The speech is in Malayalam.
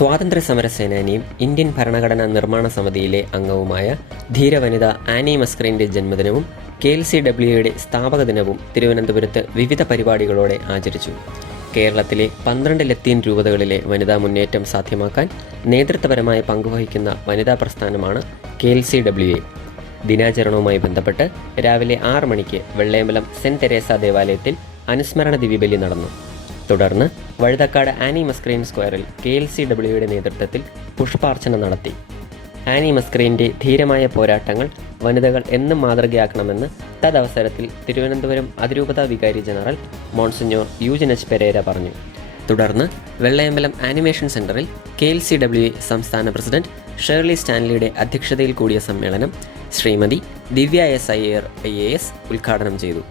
സ്വാതന്ത്ര്യ സമര സേനാനിയും ഇന്ത്യൻ ഭരണഘടനാ നിർമ്മാണ സമിതിയിലെ അംഗവുമായ ധീരവനിത ആനി മസ്ക്രീൻ്റെ ജന്മദിനവും KLCWയുടെ സ്ഥാപക ദിനവും തിരുവനന്തപുരത്ത് വിവിധ പരിപാടികളോടെ ആചരിച്ചു. കേരളത്തിലെ 12 ലത്തീൻ രൂപതകളിലെ വനിതാ മുന്നേറ്റം സാധ്യമാക്കാൻ നേതൃത്വപരമായ പങ്കുവഹിക്കുന്ന വനിതാ പ്രസ്ഥാനമാണ് KLCWA. ദിനാചരണവുമായി ബന്ധപ്പെട്ട് രാവിലെ 6 മണിക്ക് വെള്ളയമ്പലം സെന്റ് തെരേസ ദേവാലയത്തിൽ അനുസ്മരണ ദിവ്യബലി നടന്നു. തുടർന്ന് വഴുതക്കാട് ആനി മസ്ക്രീൻ സ്ക്വയറിൽ KLCWയുടെ നേതൃത്വത്തിൽ പുഷ്പാർച്ചന നടത്തി. ആനി മസ്ക്രീൻ്റെ ധീരമായ പോരാട്ടങ്ങൾ വനിതകൾ എന്നും മാതൃകയാക്കണമെന്ന് തദവസരത്തിൽ തിരുവനന്തപുരം അതിരൂപതാ വികാരി ജനറൽ മോൺസിഞ്ഞോർ യൂജിനച്ച് പെരേര പറഞ്ഞു. തുടർന്ന് വെള്ളയമ്പലം ആനിമേഷൻ സെന്ററിൽ KLCWA സംസ്ഥാന പ്രസിഡന്റ് ഷേർലി സ്റ്റാൻലിയുടെ അധ്യക്ഷതയിൽ കൂടിയ സമ്മേളനം ശ്രീമതി ദിവ്യ S. അയ്യർ IAS ഉദ്ഘാടനം ചെയ്തു.